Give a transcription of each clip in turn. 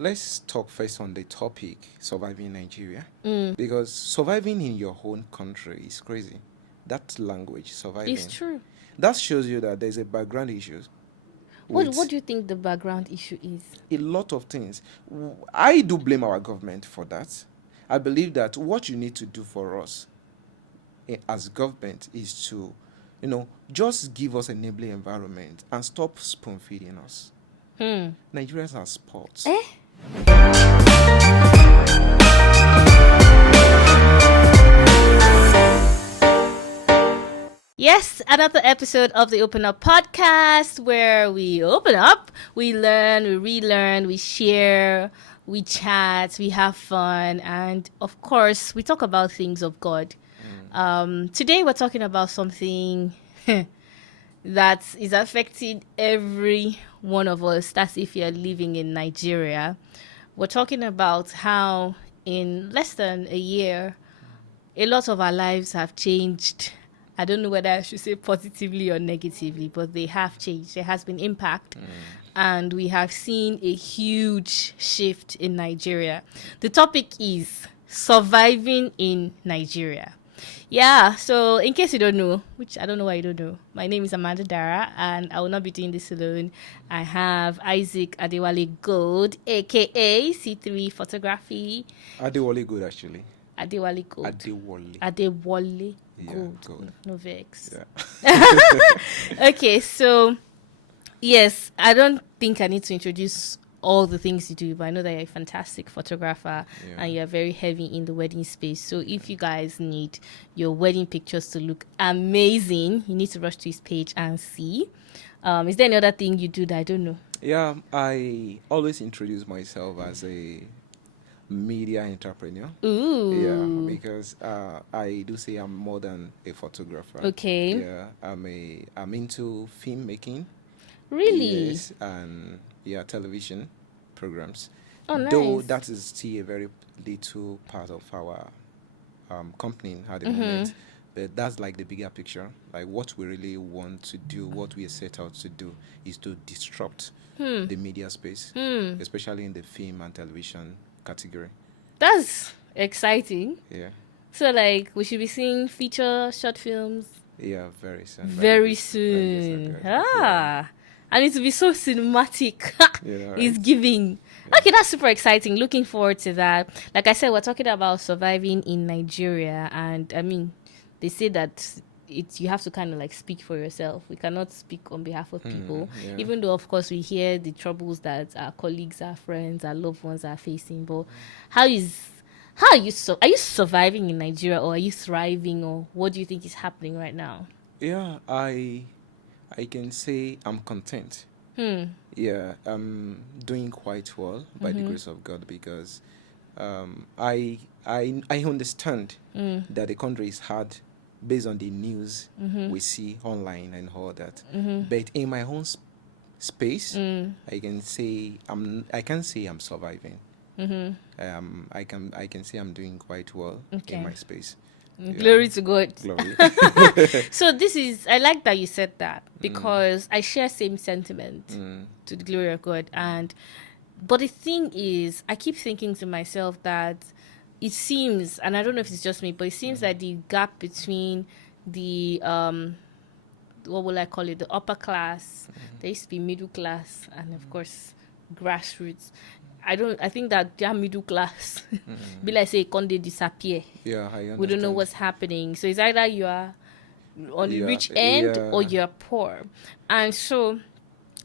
let's talk first on the topic surviving in Nigeria. Because surviving in your own country is crazy. That language, surviving, It's true. that shows you that there's a background issue What with do you think the background issue is? a lot of things. I do blame our government for that. I believe that what you need to do for us as government is to, just give us an enabling environment and stop spoon feeding us. Nigerians are sports. Yes, another episode of the Open Up podcast where we open up, we learn, we relearn, we share, we chat, we have fun, and of course, we talk about things of God. Today, we're talking about something that is affecting every one of us. That's if you're living in Nigeria. We're talking about how in less than a year, a lot of our lives have changed. I don't know whether I should say positively or negatively, but they have changed. There has been impact. And we have seen a huge shift in Nigeria. The topic is surviving in Nigeria. Yeah, so in case you don't know, which I don't know why you don't know, my name is Dara, and I will not be doing this alone. I have Isaac Adewale Gold, aka C3 Photography. Adewale good, actually. Adewale Gold. Adewale Gold. Gold. No vex. Yeah. Okay, so yes, I don't think I need to introduce all the things you do, but I know that you're a fantastic photographer and you're very heavy in the wedding space. So if you guys need your wedding pictures to look amazing, you need to rush to his page and see. Is there any other thing you do that I don't know? Yeah, I always introduce myself as a media entrepreneur. Ooh. Yeah, because I do say I'm more than a photographer. Okay. Yeah, I'm into filmmaking. Really? Yes, and television programs. Oh, nice. Though that is still a very little part of our company at the moment. But that's like the bigger picture. Like what we really want to do, what we set out to do is to disrupt the media space, especially in the film and television category. That's exciting. Yeah. So like we should be seeing feature short films Yeah, very soon. very soon. And it will be so cinematic. Yeah, It's right. giving. Okay, that's super exciting. Looking forward to that. Like I said, we're talking about surviving in Nigeria, and I mean, they say that you have to kind of like speak for yourself. We cannot speak on behalf of people, yeah. even though of course we hear the troubles that our colleagues, our friends, our loved ones are facing. But are you surviving in Nigeria, or are you thriving, or what do you think is happening right now? Yeah, I can say I'm content. Yeah, I'm doing quite well by the grace of God, because I understand that the country is hard based on the news we see online and all that. But in my own space, I can say I'm surviving. I can say I'm doing quite well in my space. Glory to God. Glory. So I like that you said that, because I share same sentiment to the glory of God. But the thing is, I keep thinking to myself that it seems, and I don't know if it's just me, but it seems that the gap between the what will I call it, the upper class, there used to be middle class, and of course grassroots. I think that their middle class be like say Conde disappear. Yeah, I understand. We don't know what's happening. So it's either you are on the rich end or you're poor. And so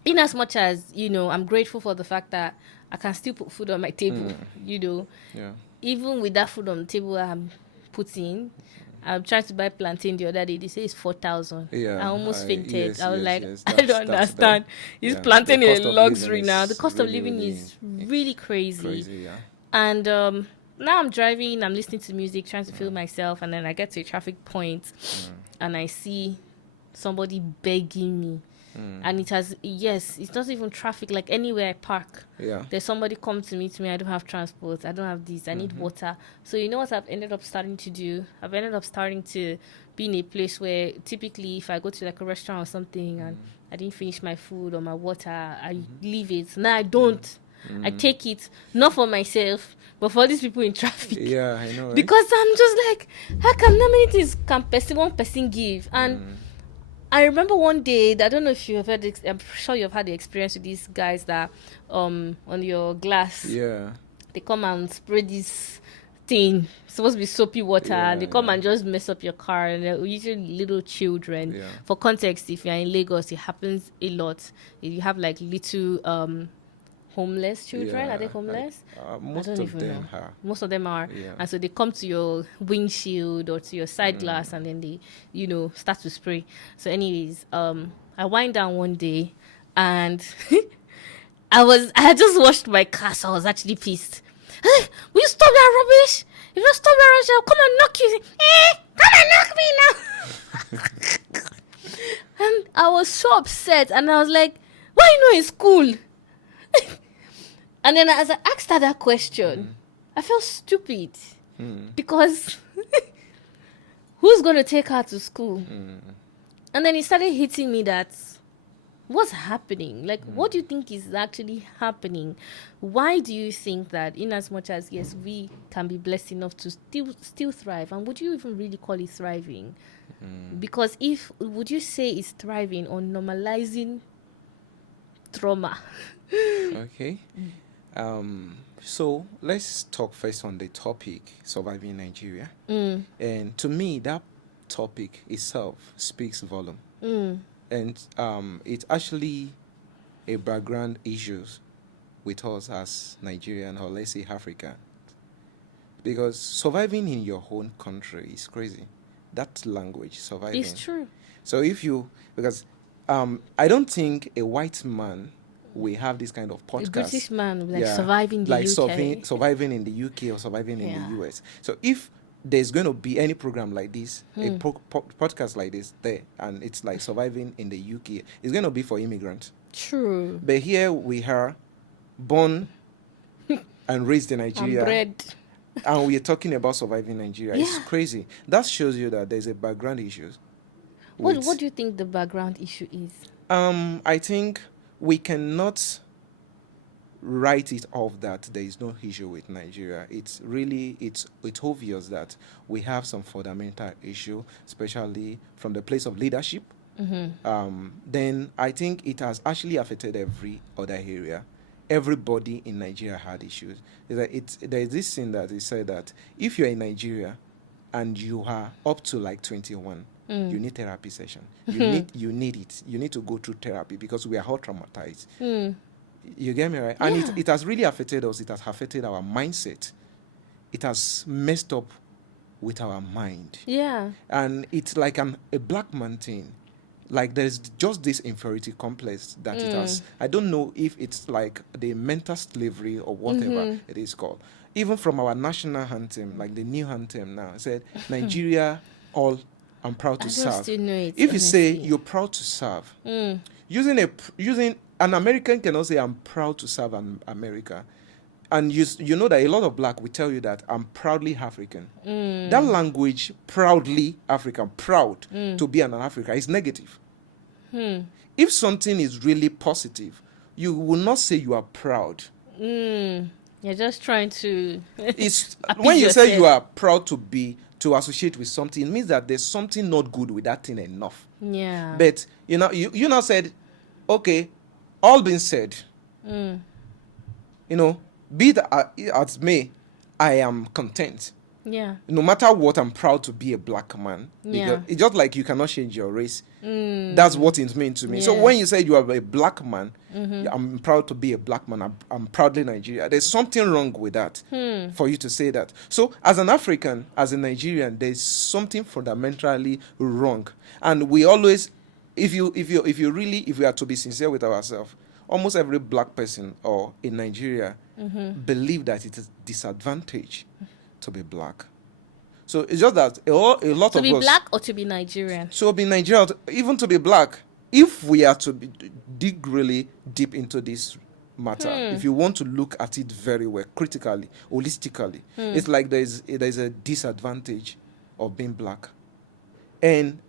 in as much as, I'm grateful for the fact that I can still put food on my table, even with that food on the table I'm putting. I'm trying to buy plantain the other day. They say it's 4,000. Yeah, I almost fainted. I was like, I that's don't understand. It's plantain The is cost a of luxury living now. is The cost of really, living really is really crazy. crazy. Yeah. And now I'm driving, I'm listening to music, trying to feel myself, and then I get to a traffic point and I see somebody begging me. And it's not even traffic, like anywhere I park. Yeah. There's somebody come to meet me, I don't have transport, I don't have this, I need water. So you know what I've ended up starting to do? I've ended up starting to be in a place where typically if I go to like a restaurant or something and I didn't finish my food or my water, I leave it. Now I don't. I take it not for myself, but for these people in traffic. Yeah, I know, right? Because I'm just like, how come how many things can one person give? And I remember one day, I don't know if you have had, I'm sure you've had the experience with these guys that on your glass, Yeah. they come and spray this thing, supposed to be soapy water, and they come Yeah. and just mess up your car. And they're usually little children. Yeah. For context, if you're in Lagos, it happens a lot. You have like little homeless children. Are they homeless? Most I don't of even them know. are. Most of them are. Yeah. And so they come to your windshield or to your side glass, and then they, start to spray. So anyways, I wind down one day, and I had just washed my car, so I was actually pissed. Hey, will you stop that rubbish? If you stop that rubbish, I'll come and knock you. Come and knock me now. And I was so upset, and I was like, why you know in school? And then as I asked her that question, I felt stupid. Because who's going to take her to school? And then it started hitting me that what's happening? Like, what do you think is actually happening? Why do you think that, in as much as, yes, we can be blessed enough to still thrive, and would you even really call it thriving? Because would you say it's thriving on normalizing trauma? Okay. So let's talk first on the topic, surviving Nigeria. And to me, that topic itself speaks volume. And it's actually a background issues with us as Nigerian, or let's say African. Because surviving in your own country is crazy. That language, surviving. It's true. So because I don't think a white man will have this kind of podcast. A British man, surviving the UK. Surviving in the UK or surviving in the US. So if there's going to be any program like this, a podcast like this there, and it's like surviving in the UK, it's going to be for immigrants. True. But here we are, born and raised in Nigeria. And bred. And we're talking about surviving Nigeria. It's crazy. That shows you that there's a background issue. What do you think the background issue is? I think we cannot write it off that there is no issue with Nigeria. It's obvious that we have some fundamental issue, especially from the place of leadership. Then I think it has actually affected every other area. Everybody in Nigeria had issues. There is this thing that is said that if you're in Nigeria and you are up to like 21, you need therapy session. You need it. You need to go through therapy because we are all traumatized. You get me right? And it has really affected us. It has affected our mindset. It has messed up with our mind. Yeah. And it's like a black man thing. Like there's just this inferiority complex that it has. I don't know if it's like the mental slavery or whatever it is called. Even from our national anthem, like the new anthem now, it said, Nigeria, all I'm proud to serve. Still know it, if you say you're proud to serve, using an American cannot say I'm proud to serve America. And you know that a lot of black will tell you that I'm proudly African. That language, proudly African, proud to be an African, is negative. If something is really positive, you will not say you are proud. You're just trying to. It's when you say you are proud to associate with something, it means that there's something not good with that thing enough. Yeah. But you now said, okay, all being said, be that as may, I am content. Yeah. No matter what, I'm proud to be a black man. Yeah. It's just like you cannot change your race. That's what it means to me. Yes. So when you say you are a black man, I'm proud to be a black man. I'm proudly Nigerian. There's something wrong with that for you to say that. So as an African, as a Nigerian, there's something fundamentally wrong. And we always, if we are to be sincere with ourselves, almost every black person or in Nigeria believe that it is disadvantage to be black. So it's just that a lot of us... To be black or to be Nigerian? So be Nigerian, even to be black, if we are to dig really deep into this matter, if you want to look at it very well, critically, holistically, it's like there's a disadvantage of being black. And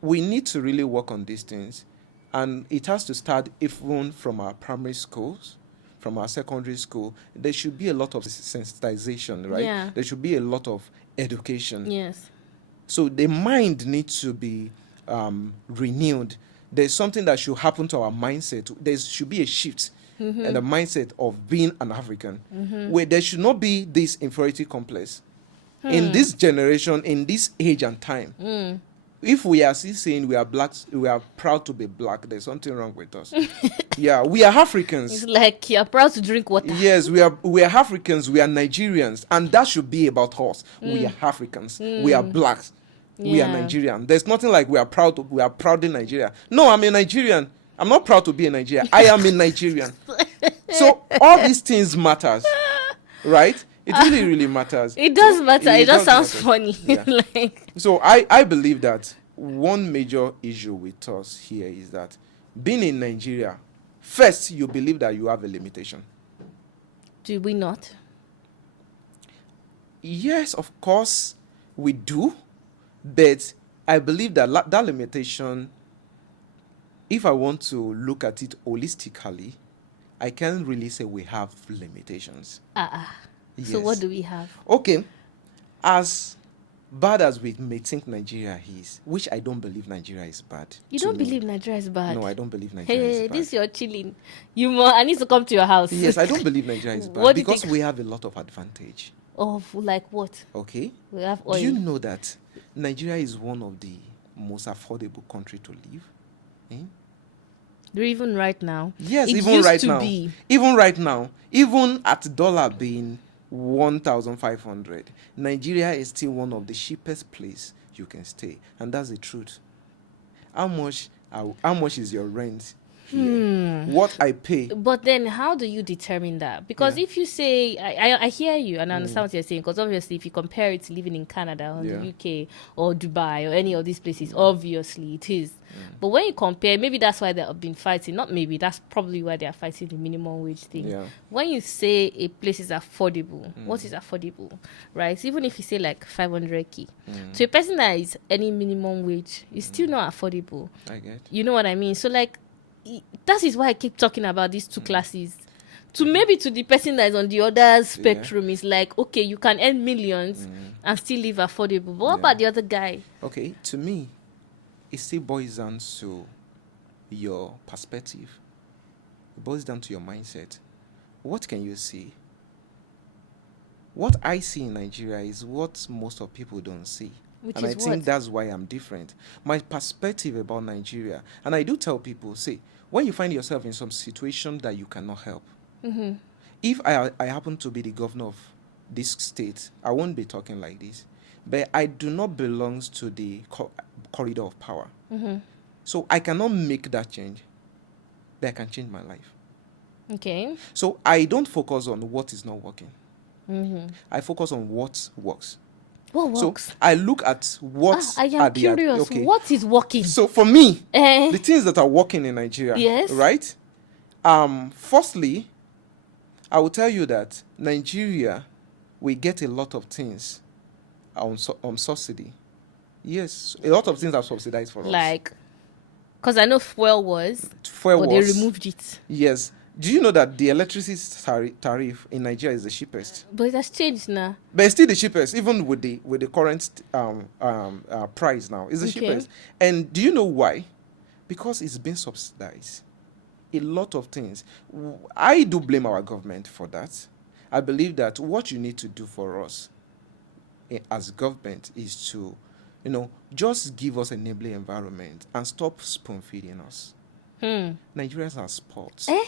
we need to really work on these things. And it has to start even from our primary schools, from our secondary school, there should be a lot of sensitization, right? Yeah. There should be a lot of education. Yes. So the mind needs to be renewed. There's something that should happen to our mindset. There should be a shift in the mindset of being an African, where there should not be this inferiority complex. In this generation, in this age and time, if we are still saying we are blacks, we are proud to be black, there's something wrong with us. Yeah, we are Africans. It's like you're proud to drink water. Yes, we are Africans, we are Nigerians, and that should be about us. We are Africans, we are blacks, we are Yeah. Nigerian. There's nothing like we are proud in Nigeria. No, I'm a Nigerian. I'm not proud to be a Nigerian. I am a Nigerian. So all these things matters, right? It really, really matters. It does matter. It just does sounds matter. funny. Yeah. Like, So I believe that one major issue with us here is that being in Nigeria, first you believe that you have a limitation. do we not? Yes, of course we do, but I believe that that limitation, if I want to look at it holistically, I can't really say we have limitations. So Yes. what do we have? Okay, as bad as we may think Nigeria is, which I don't believe Nigeria is bad. You to don't me. believe Nigeria is bad? No, I don't believe Nigeria Hey, is bad. this you're chilling. I need to come to your house. Yes, I don't believe Nigeria is bad What do you because think? we have a lot of advantage. Of like what? Okay, We have oil. do you know that Nigeria is one of the most affordable country to live in? Even right now. Yes, It even used right to now. be. Even right now, even at dollar being 1,500, Nigeria is still one of the cheapest place you can stay, and that's the truth. How much is your rent here? What I pay? But then, how do you determine that? Because if you say, I hear you and I understand what you're saying. Because obviously, if you compare it to living in Canada or Yeah. the UK or Dubai or any of these places, obviously it is. But when you compare, maybe that's why they've been fighting. Not maybe, that's probably why they are fighting the minimum wage thing. Yeah. When you say a place is affordable, what is affordable, right? Even if you say like 500k, to a person that is any minimum wage, it's still not affordable. I get. You know what I mean? So like, that is why I keep talking about these two classes. To maybe to the person that is on the other spectrum, is like, okay, you can earn millions and still live affordable. But what about the other guy? Okay, to me, it still boils down to your perspective. It boils down to your mindset. What can you see? What I see in Nigeria is what most of people don't see. Which and is I think what? that's why I'm different. My perspective about Nigeria, and I do tell people, say, when you find yourself in some situation that you cannot help, if I happen to be the governor of this state, I won't be talking like this. But I do not belong to the corridor of power. So I cannot make that change, but I can change my life. Okay. So I don't focus on what is not working. I focus on what works. What works? So I look at what I are am the curious. okay. What is working? So for me, Eh, the things that are working in Nigeria, Yes. right? Firstly, I will tell you that Nigeria, we get a lot of things on subsidy. Yes, a lot of things are subsidized for us. like, because I know fuel was, Fuel but was, they removed it. yes. Do you know that the electricity tariff in Nigeria is the cheapest? But it has changed now. But it's still the cheapest, even with the current price now. It's the Okay. cheapest. And do you know why? Because it's been subsidized. A lot of things. I do blame our government for that. I believe that what you need to do for us as government is to, just give us an enabling environment and stop spoon feeding us. Nigerians are spoiled. Hey,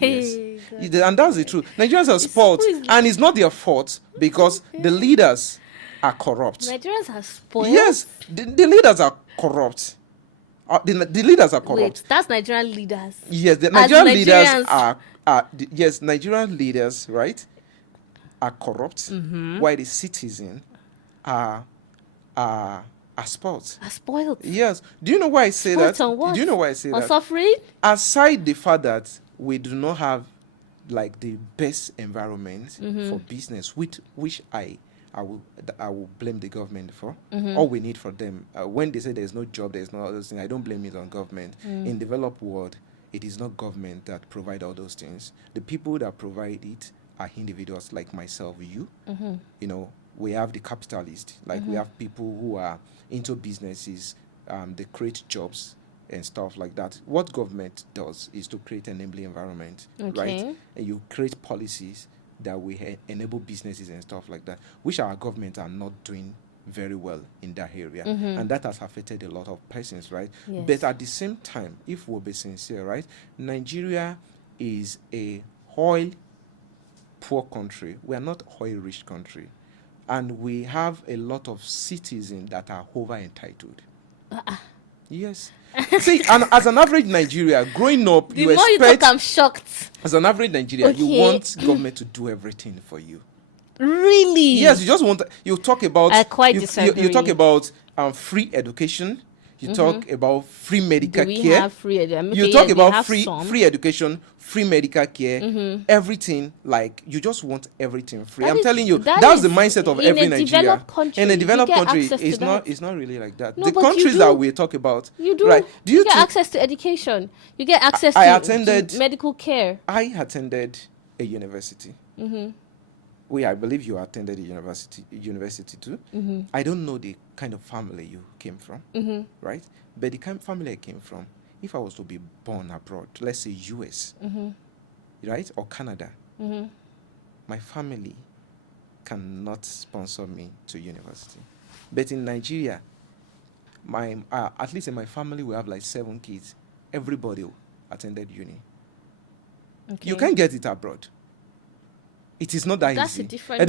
Yes. And that's the truth. Nigerians are spoiled, and it's not their fault because the leaders are corrupt. Nigerians are spoiled. Yes, the leaders are corrupt. The leaders are corrupt. Wait, that's Nigerian leaders. Yes, the As Nigerian leaders Nigerians. yes, Nigerian leaders, right, are corrupt, while the citizens are spoiled. Are spoiled. Yes. Do you know why I say Spoiled that? on what? Do you know why I say On that? suffering? Aside the fact that we do not have like the best environment for business, which I will blame the government for. All we need for them when they say there's no job, there's no other thing. I don't blame it on government. In developed world, it is not government that provide all those things. The people that provide it are individuals like myself, you. You know, we have the capitalists, like we have people who are into businesses, they create jobs and stuff like that. What government does is to create an enabling environment, right? And you create policies that will enable businesses and stuff like that, which our government are not doing very well in that area. And that has affected a lot of persons, right? Yes. But at the same time, if we'll be sincere, right, Nigeria is a oil poor country. We are not oil rich country. And we have a lot of citizens that are over entitled. Yes. See, and as an average Nigeria, growing up, The more you talk, I'm shocked. as an average Nigeria, you Okay. want government to do everything for you. Really? Yes, you just want. You talk about. I quite you disagree. talk about free education. You talk about free medical Do we care. have free education? You talk about free education, free medical care, everything. Like you just want everything free. That I'm is- telling you, that that's the is mindset of in every a Nigeria. developed country, In a you developed get country, access to it's not. that. It's not really like that. No, The but you countries do. that we talk about, You do. right? Do you you get think access to education. You get access I to attended- medical care. I attended a university. I believe you attended a university too. I don't know the kind of family you came from, right? But the kind of family I came from, if I was to be born abroad, let's say US, right, or Canada, my family cannot sponsor me to university. But in Nigeria, my at least in my family, we have like 7 kids. Everybody attended uni. Okay. You can't get it abroad. It is not that That's easy. a different-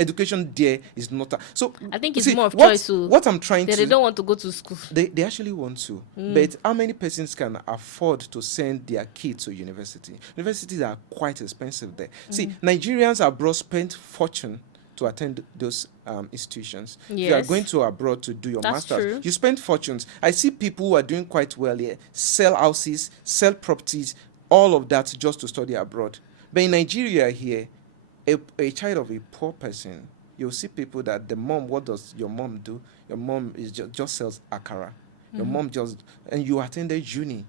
Education there is not. So I think it's see, more of what, choice. So What I'm trying they to don't want to go to school. they actually want to. But how many persons can afford to send their kids to university? Universities are quite expensive there. See, Nigerians abroad spend fortune to attend those institutions. If you are Yes. going to abroad to do your That's master's, true. you spend fortunes. I see people who are doing quite well here, sell houses, sell properties, all of that just to study abroad. But in Nigeria here, a child of a poor person, you'll see people that the mom, what does your mom do? Your mom is just sells akara. Your mom and you attended uni.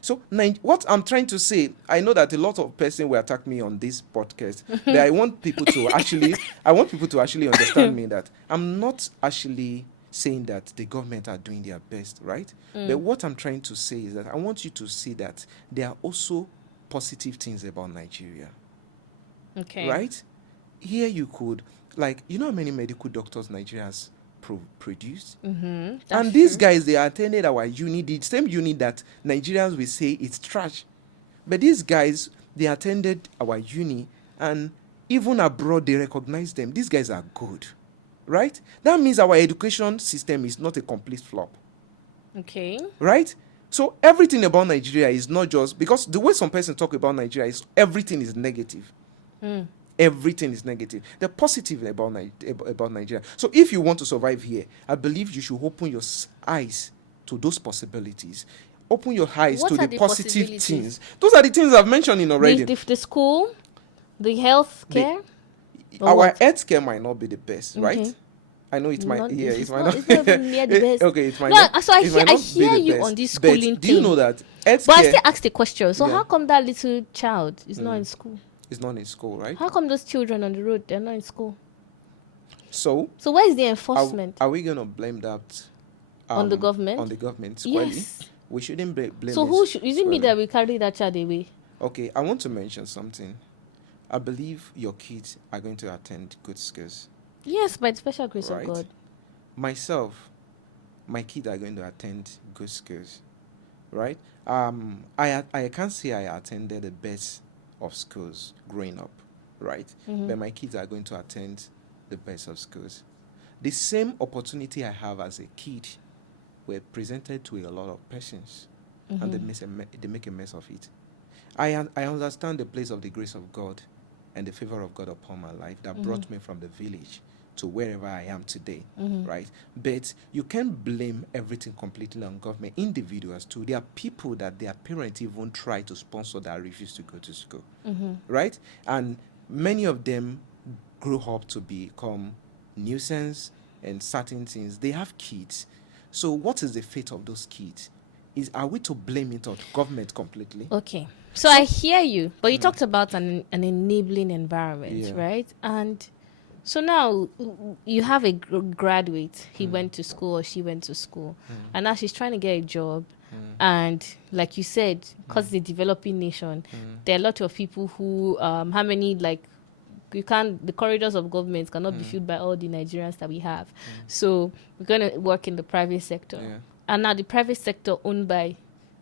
So what I'm trying to say, I know that a lot of person will attack me on this podcast, but I want people to actually understand me that I'm not actually saying that the government are doing their best, right? But what I'm trying to say is that I want you to see that there are also positive things about Nigeria. Okay. Right? Here you could, like, you know how many medical doctors Nigeria has produced? That's And these true. guys, they attended our uni, the same uni that Nigerians will say it's trash. But these guys, they attended our uni, and even abroad, they recognize them. These guys are good. Right? That means our education system is not a complete flop. Okay. Right? So everything about Nigeria is not just, because the way some person talk about Nigeria is everything is negative. Everything is negative. The positive about Nigeria. So if you want to survive here, I believe you should open your eyes to those possibilities. Open your eyes What to are the the positive possibilities? things. Those are the things I've mentioned in already. The school, the health care. Or Our what? healthcare might not be the best, right? Okay. I know it might. Not- Yeah, it's it might not- not. it's not even near the best. Okay, it might No, not. so I it might hear not be the you best. on this But schooling do you thing. know that But I healthcare still ask the question. So Yeah. how come that little child is not in school? is not in school, right? How come those children on the road they're not in school? So So where is the are, enforcement? are we going to blame that On the government? On the government squarely? Yes. We shouldn't blame. So it who should? Is it me squarely. that will carry that child away? Okay, I want to mention something. I believe your kids are going to attend good schools. Yes, by the special grace Right. of God. Myself, my kids are going to attend good schools, right? I can't say I attended the best of schools growing up, right? But my kids are going to attend the best of schools. The same opportunity I have as a kid were presented to a lot of persons, and they make a mess of it. I understand the place of the grace of God and the favor of God upon my life that brought me from the village to wherever I am today, right? But you can't blame everything completely on government. Individuals too. There are people that their parents even try to sponsor that refuse to go to school, right? And many of them grow up to become nuisance and certain things. They have kids. So what is the fate of those kids? are we to blame it on government completely? Okay. So I hear you, but you talked about an enabling environment, right? And so now you have a graduate. He went to school or she went to school, and now she's trying to get a job. And like you said, because it's a developing nation, there are a lot of people who, how many, like, the corridors of government cannot be filled by all the Nigerians that we have. So we're going to work in the private sector. And now the private sector owned by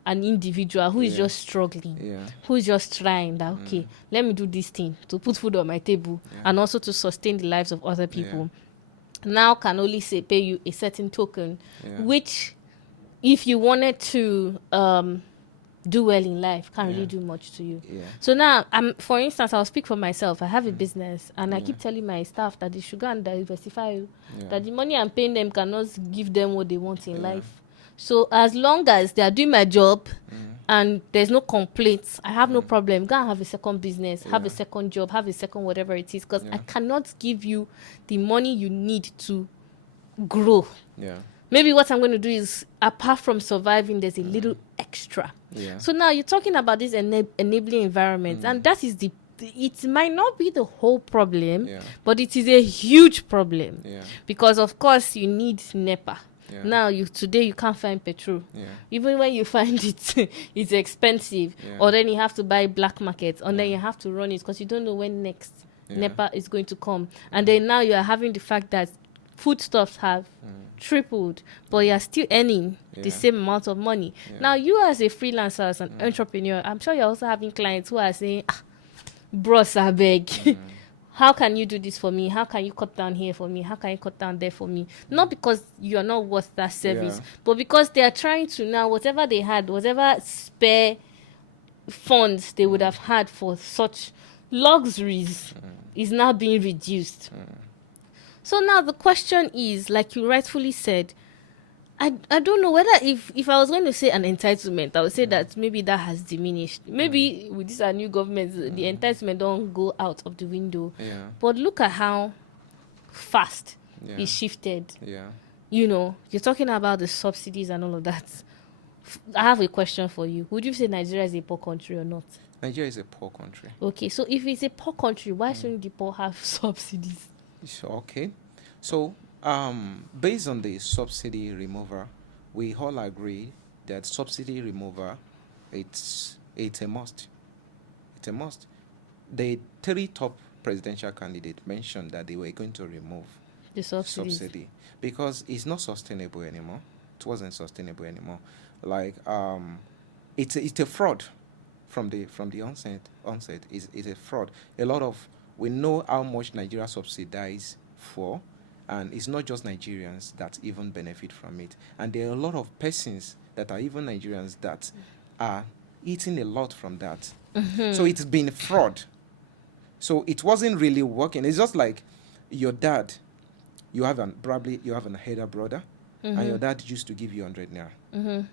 an individual who is just struggling, who is just trying that, okay, let me do this thing to put food on my table and also to sustain the lives of other people. Now can only say pay you a certain token, which if you wanted to do well in life, can't really do much to you. So now, for instance, I'll speak for myself. I have a business, and I keep telling my staff that they should go and diversify, that the money I'm paying them cannot give them what they want in life. So as long as they are doing my job and there's no complaints, I have no problem. Go and have a second business, have a second job, have a second whatever it is, because I cannot give you the money you need to grow. Maybe what I'm going to do is, apart from surviving, there's a little extra. So now you're talking about this enabling environment, and that is it might not be the whole problem, but it is a huge problem, because of course you need NEPA. Now today you can't find petrol. Even when you find it, it's expensive. Or then you have to buy black market, and then you have to run it because you don't know when next NEPA is going to come. And then now you are having the fact that foodstuffs have tripled, but you're still earning the same amount of money. Now you as a freelancer, as an entrepreneur, I'm sure you're also having clients who are saying, bros, I beg. How can you do this for me? How can you cut down here for me? How can you cut down there for me? Not because you're not worth that service, but because they are trying to now, whatever they had, whatever spare funds they would have had for such luxuries is now being reduced. So now the question is, like you rightfully said, I don't know whether if I was going to say an entitlement, I would say that maybe that has diminished. Maybe with this new government, the entitlement don't go out of the window. But look at how fast it shifted. You know, you're talking about the subsidies and all of that. I have a question for you. Would you say Nigeria is a poor country or not? Nigeria is a poor country. Okay, so if it's a poor country, why shouldn't the poor have subsidies? Okay. So, based on the subsidy remover, we all agree that subsidy remover, it's a must. It's a must. The 3 top presidential candidates mentioned that they were going to remove the subsidy because it's not sustainable anymore. It wasn't sustainable anymore. Like, it's a fraud from the onset. It's a fraud. We know how much Nigeria subsidize for, and it's not just Nigerians that even benefit from it. And there are a lot of persons that are even Nigerians that are eating a lot from that. So it's been fraud. So it wasn't really working. It's just like your dad. You have an elder brother, and your dad used to give you 100 naira.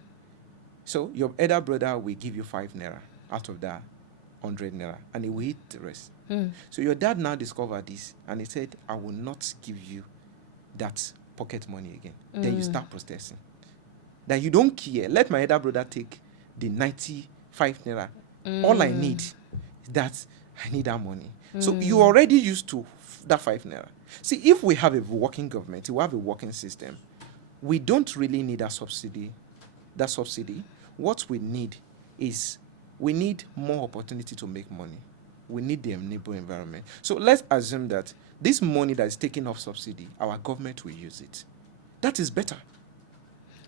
So your elder brother will give you 5 naira out of that 100 naira, and he will eat the rest. So your dad now discovered this, and he said, I will not give you that pocket money again. Then you start protesting. That you don't care. Let my elder brother take the 95 naira. All I need is that I need that money. So you already used to that 5 naira. See, if we have a working government, we have a working system, we don't really need that subsidy. What we need is more opportunity to make money. We need the enabling environment. So let's assume that this money that is taken off subsidy, our government will use it. That is better.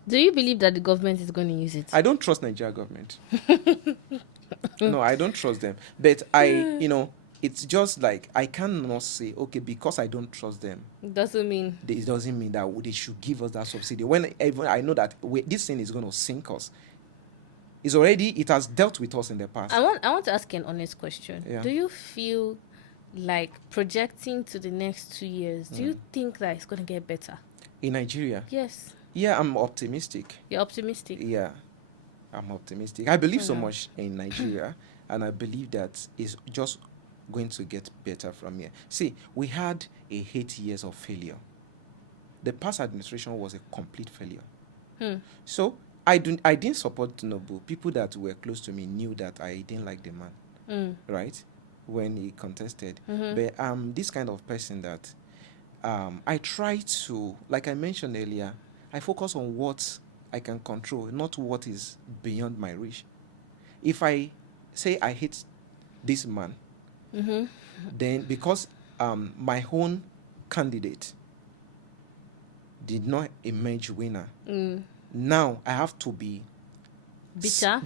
Do you believe that the government is going to use it? I don't trust Nigeria government. No, I don't trust them. But it's just like I cannot say, okay, because I don't trust them. It doesn't mean that they should give us that subsidy. When even I know that this thing is going to sink us. It has dealt with us in the past. I want to ask an honest question. Yeah. Do you feel like projecting to the next 2 years, do you think that it's going to get better? In Nigeria? Yes. Yeah, I'm optimistic. You're optimistic? Yeah, I'm optimistic. I believe so much in Nigeria, and I believe that it's just going to get better from here. See, we had 8 years of failure. The past administration was a complete failure. So I didn't support Tinubu. People that were close to me knew that I didn't like the man, right? When he contested. But I'm this kind of person that I try to, like I mentioned earlier, I focus on what I can control, not what is beyond my reach. If I say I hate this man, then because my own candidate did not emerge winner, now I have to be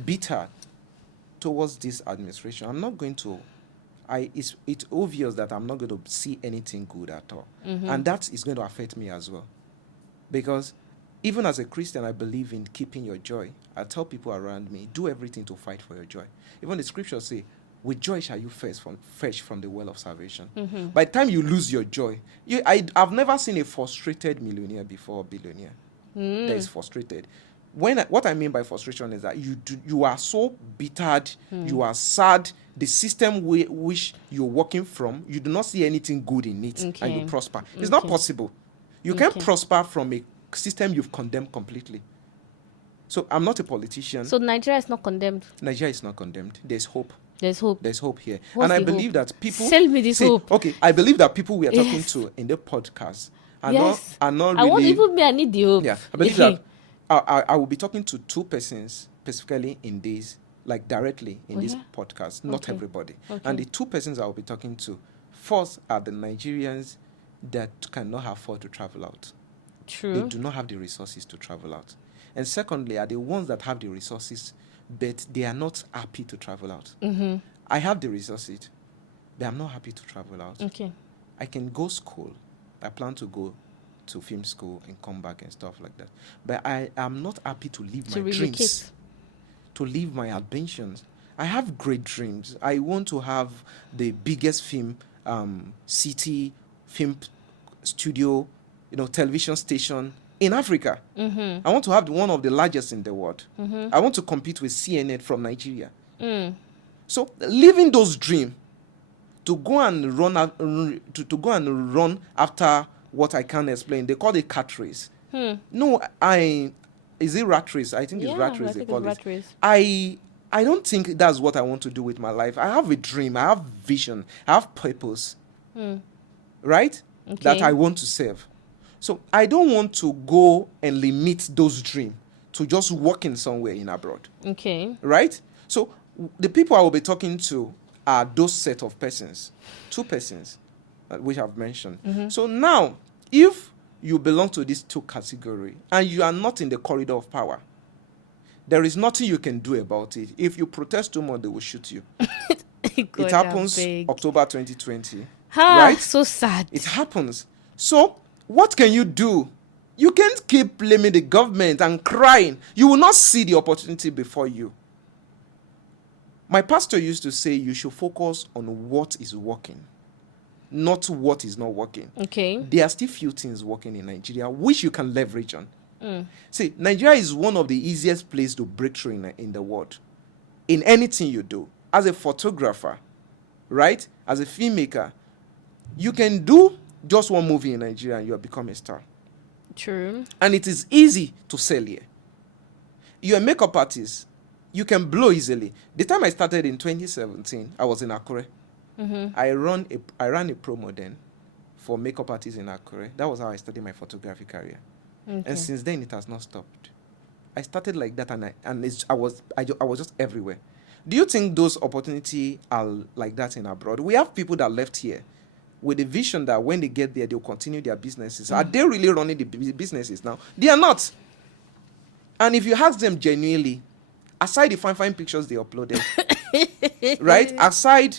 bitter towards this administration. I'm not going to. It's obvious that I'm not going to see anything good at all, and that is going to affect me as well, because even as a Christian, I believe in keeping your joy. I tell people around me, do everything to fight for your joy. Even the scriptures say, with joy shall you fetch from the well of salvation. By the time you lose your joy, I've never seen a frustrated millionaire before, billionaire that is frustrated. What I mean by frustration is that you are so bittered, you are sad, the system which you're working from, you do not see anything good in it, and you prosper. It's not possible. You can't prosper from a system you've condemned completely. So I'm not a politician. So Nigeria is not condemned? Nigeria is not condemned. There's hope. There's hope. There's hope here. What's and I the believe hope? that people... Sell me this hope. Okay, I believe that people we are talking to in the podcast are not really... I won't even me, I need the hope. Yeah, I believe that I will be talking to two persons specifically in this, like directly in this podcast, not everybody. And the two persons I will be talking to, first are the Nigerians that cannot afford to travel out. True. They do not have the resources to travel out. And secondly, are the ones that have the resources, but they are not happy to travel out. I have the resources, but I'm not happy to travel out. Okay. I can go school. I plan to go to film school and come back and stuff like that. But I am not happy to live my dreams, to live my ambitions. I have great dreams. I want to have the biggest film city, film studio, television station in Africa. I want to have one of the largest in the world. I want to compete with CNN from Nigeria. So living those dreams, to go and run after what I can't explain. They call it cat race. No, is it rat race? I think it's rat race. They call it. I don't think that's what I want to do with my life. I have a dream. I have vision. I have purpose. Right? Okay. That I want to serve. So I don't want to go and limit those dreams to just working somewhere in abroad. Okay. Right? So the people I will be talking to are those set of persons, two persons, which I've mentioned. So now, if you belong to these two categories and you are not in the corridor of power, there is nothing you can do about it. If you protest too much, they will shoot you. It happens October 2020. Right? So sad. It happens. So what can you do? You can't keep blaming the government and crying. You will not see the opportunity before you. My pastor used to say you should focus on what is working, not what is not working. Okay. There are still few things working in Nigeria which you can leverage on. See, Nigeria is one of the easiest places to break through in the world. In anything you do. As a photographer, right? As a filmmaker, you can do just one movie in Nigeria and you have become a star. True. And it is easy to sell here. You're a makeup artist. You can blow easily. The time I started in 2017, I was in Akure. I ran a promo then for makeup artists in Akure. That was how I started my photography career. And since then, it has not stopped. I started like that, I was just everywhere. Do you think those opportunities are like that in abroad? We have people that left here with the vision that when they get there, they'll continue their businesses. Are they really running the businesses now? They are not. And if you ask them genuinely, aside the fine pictures they uploaded, right? Aside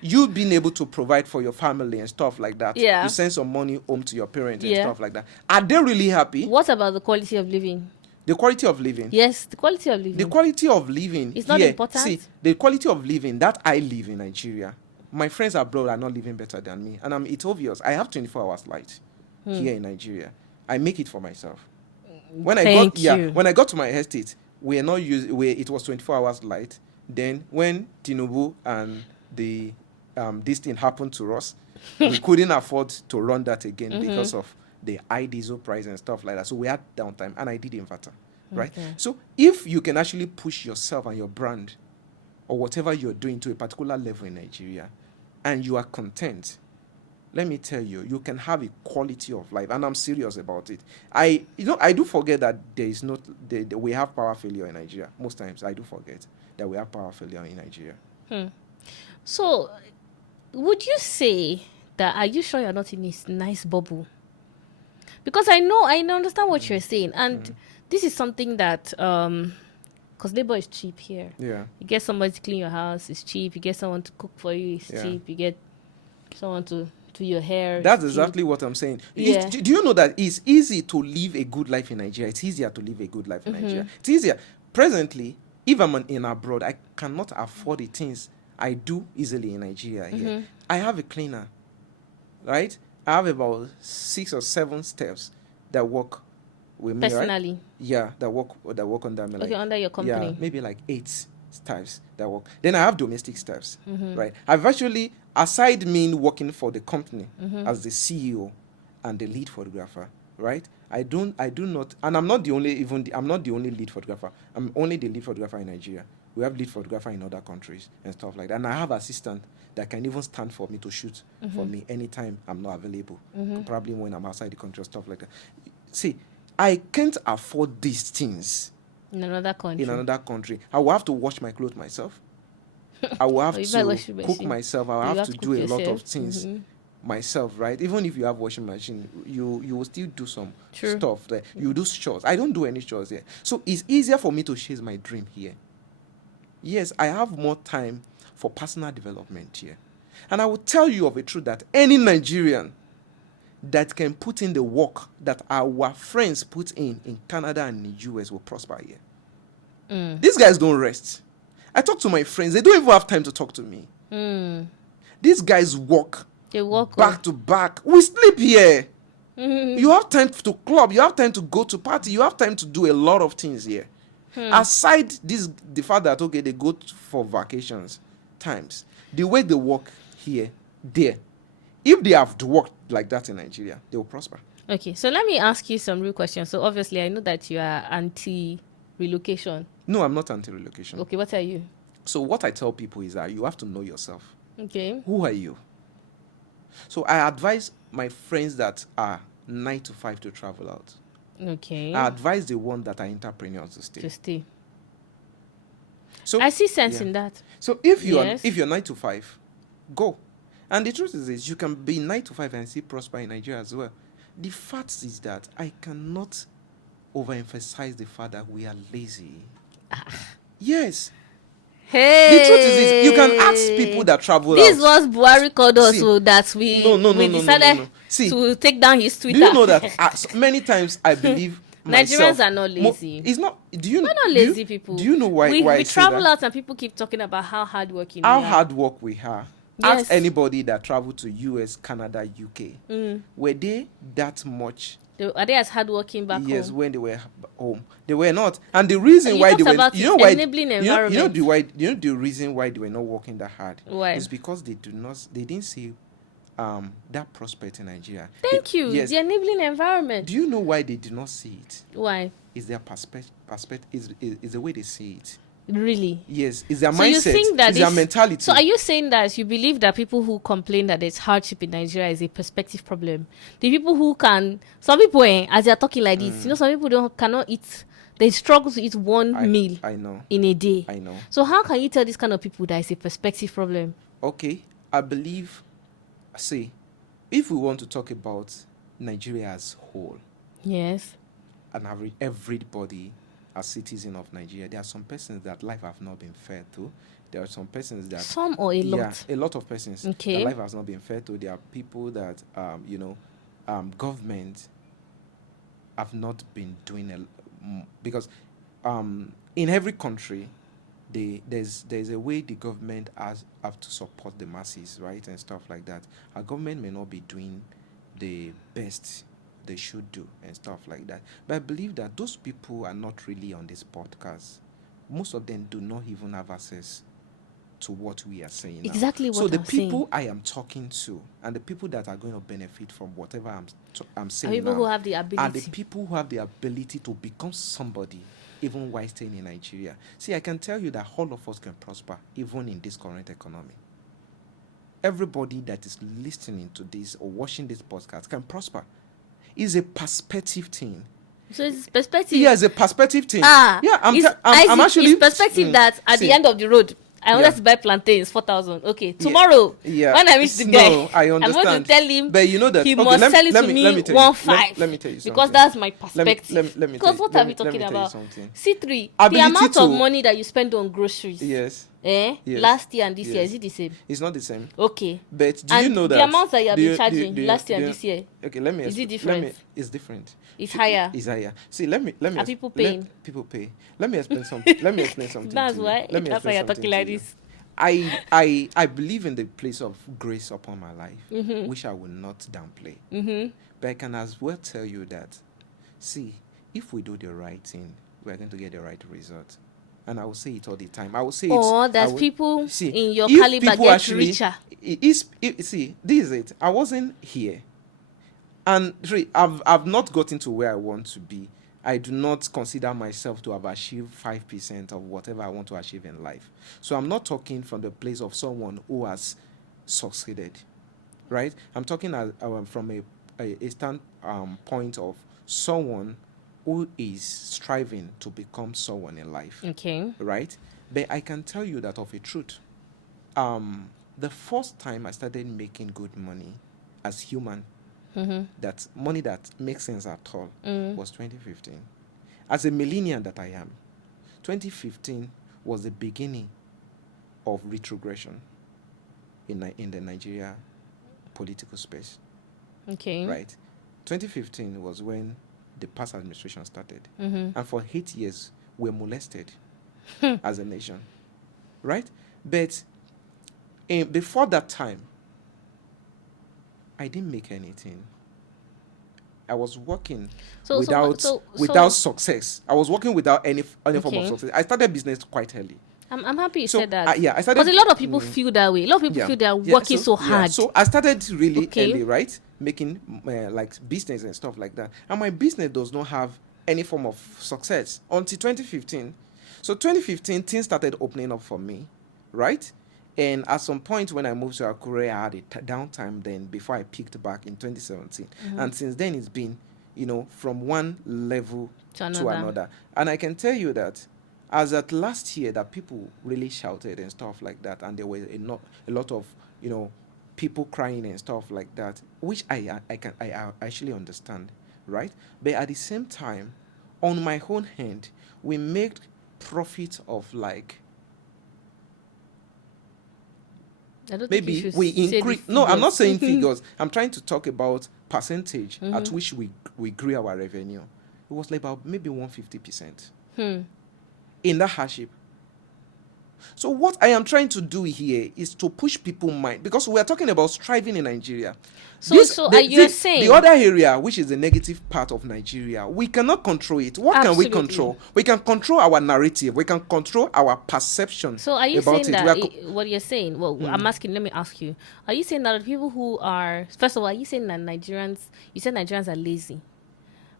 you being able to provide for your family and stuff like that, you send some money home to your parents and stuff like that. Are they really happy? What about the quality of living? The quality of living. Yes, the quality of living. The quality of living. It's not important. See, the quality of living that I live in Nigeria, my friends abroad are not living better than me. And it's obvious. I have 24 hours light here in Nigeria. I make it for myself. When I got to my estate, it was 24 hours light. Then when Tinubu and this thing happened to us, we couldn't afford to run that again because of the high diesel price and stuff like that. So we had downtime, and I did inverter. right? Okay. So if you can actually push yourself and your brand or whatever you're doing to a particular level in Nigeria, and you are content, let me tell you, you can have a quality of life, and I'm serious about it. I do forget that there is not we have power failure in Nigeria. Most times, I do forget that we have power failure in Nigeria. So, would you say that? Are you sure you're not in this nice bubble? Because I understand what you're saying, and this is something that because labor is cheap here. Yeah. You get somebody to clean your house, it's cheap. You get someone to cook for you, it's cheap. You get someone to do your hair. That's exactly what I'm saying. Yeah. Do you know that it's easy to live a good life in Nigeria? It's easier to live a good life in Nigeria. It's easier. Presently, if I'm in abroad, I cannot afford the things I do easily in Nigeria here. I have a cleaner, right? I have about 6 or 7 staffs that work with me, personally. right? Yeah, that work under me. Okay, under your company. Yeah, maybe like 8 staffs that work. Then I have domestic staffs, right? I've actually, aside me working for the company as the CEO and the lead photographer, right? I do not, and I'm not the only lead photographer. I'm only the lead photographer in Nigeria. We have lead photographer in other countries and stuff like that. And I have assistant that can even stand for me to shoot for me anytime I'm not available. Probably when I'm outside the country or stuff like that. See, I can't afford these things in another country. I will have to wash my clothes myself. I will have to cook myself. I will have to do a lot of things myself, right? Even if you have washing machine, you will still do some stuff there. You do chores. I don't do any chores here. So it's easier for me to chase my dream here. Yes, I have more time for personal development here. And I will tell you of a truth that any Nigerian that can put in the work that our friends put in Canada and the US will prosper here. These guys don't rest. I talk to my friends. They don't even have time to talk to me. These guys work. They work back to back. We sleep here. You have time to club. You have time to go to party. You have time to do a lot of things here. Aside the fact that, okay, they go for vacations times, the way they work here, there, if they have to work like that in Nigeria, they will prosper. Okay, so let me ask you some real questions. So obviously, I know that you are anti-relocation. No, I'm not anti-relocation. Okay, what are you? So what I tell people is that you have to know yourself. Okay. Who are you? So I advise my friends that are 9 to 5 to travel out. Okay. I advise the one that are entrepreneurs to stay. So I see sense in that. So if you're 9 to 5, go. And the truth is this, you can be 9 to 5 and still prosper in Nigeria as well. The fact is that I cannot overemphasize the fact that we are lazy. Yes. Hey. The truth is this, you can ask people that travel this out. was Buhari called us so that we decided to take down his Twitter. Do you know that many times I believe Nigerians are not lazy. It's not. We're not lazy people. Do you know why? We travel out and people keep talking about how hard working we are. Hard work we are. Yes. Ask anybody that traveled to US, Canada, UK. Were they that much? Are they as hardworking back home? Yes, when they were home, they were not. And the reason why they were, enabling environment. You know the reason why they were not working that hard. Why? Is because they didn't see that prosperity in Nigeria. Thank you. Yes. The enabling environment. Do you know why they did not see it? Why? Is their perspective is the way they see it. Really? Yes, it's their mindset. It's their mentality. So are you saying that you believe that people who complain that there's hardship in Nigeria is a perspective problem? The people who some people, as they're talking like this, some people cannot eat. They struggle to eat one meal. I know. In a day. I know. So how can you tell this kind of people that it's a perspective problem? Okay, I believe. See, if we want to talk about Nigeria as whole, yes, and everybody as citizen of Nigeria, there are some persons that life have not been fair to. There are some persons that some or a lot. Yeah, a lot of persons. Okay. That life has not been fair to. There are people that government have not been doing because in every country there's a way the government have to support the masses, right, and stuff like that. Our government may not be doing the best they should do and stuff like that. But I believe that those people are not really on this podcast. Most of them do not even have access to what we are saying Exactly now. what So the I'm people saying. I am talking to and the people that are going to benefit from whatever I'm saying People now who have the are the ability. people who have the ability to become somebody even while staying in Nigeria. See, I can tell you that all of us can prosper even in this current economy. Everybody that is listening to this or watching this podcast can prosper. It's a perspective thing. So it's perspective. Yeah, it's a perspective thing. Yeah, I'm actually it's perspective that at the end of the road, I wanted to buy plantains 4,000. Okay, tomorrow, when I meet the guy, I I'm going to tell him, but you know that he must sell it to me 1.5. Let me tell you something. Because that's my perspective. Let me Because what are we talking about? C3, the Ability amount of to- money that you spend on groceries. Yes. Yes. Last year and this year, is it the same? It's not the same. Okay. But do And you know that the amount that you have do been you- charging do you- last year do and you- this year, Okay, let me. is it Let different? me. It's different. It's higher. It's higher. See, let me. Are people paying? People pay. Let me explain something. Let me explain something. That's to you. why. Let me That's why explain you're something talking to like you. this. I believe in the place of grace upon my life, Mm-hmm. which I will not downplay. Mm-hmm. But I can as well tell you that, see, if we do the right thing, we're going to get the right result. And I will say it all the time. I will say it. Or there's I will- people see, in your if caliber people get actually- richer. See, this is it. I wasn't here. And I've not gotten to where I want to be. I do not consider myself to have achieved 5% of whatever I want to achieve in life. So I'm not talking from the place of someone who has succeeded, right? I'm talking from a standpoint of someone who is striving to become someone in life, Okay. right? But I can tell you that of a truth. The first time I started making good money as human, that money that makes sense at all, was 2015. As a millennial that I am, 2015 was the beginning of retrogression in the Nigeria political space, Okay. right? 2015 was when the past administration started, and for 8 years we were molested as a nation, right? But before that time, I didn't make anything. I was working without success. I was working without any form of Okay. success. I started business quite early. I'm happy you So, said that. yeah, I started. Because a lot of people feel that way. A lot of people feel they are working so hard. So I started really Okay. early, right? Making like business and stuff like that. And my business does not have any form of success until 2015. So 2015, things started opening up for me, right? And at some point when I moved to Akure, I had a downtime then before I picked back in 2017. And since then, it's been, from one level To to another. another. And I can tell you that as at last year that people really shouted and stuff like that, and there were a lot of, people crying and stuff like that, which I actually understand, right? But at the same time, on my own hand, we made profit of like I don't think maybe you should we say the increase. No, I'm not saying figures. figures. I'm trying to talk about percentage at which we grew our revenue. It was like about maybe 150% in that hardship. So what I am trying to do here is to push people mind, because we are talking about striving in Nigeria. So you're saying the other area, which is the negative part of Nigeria, we cannot control it. What can we Absolutely. control? We can control our narrative. We can control our perception. So are you about saying it. that We are what you're saying? Well, I'm asking. Let me ask you. Are you saying that the people who are first of all, are you saying that Nigerians? You said Nigerians are lazy.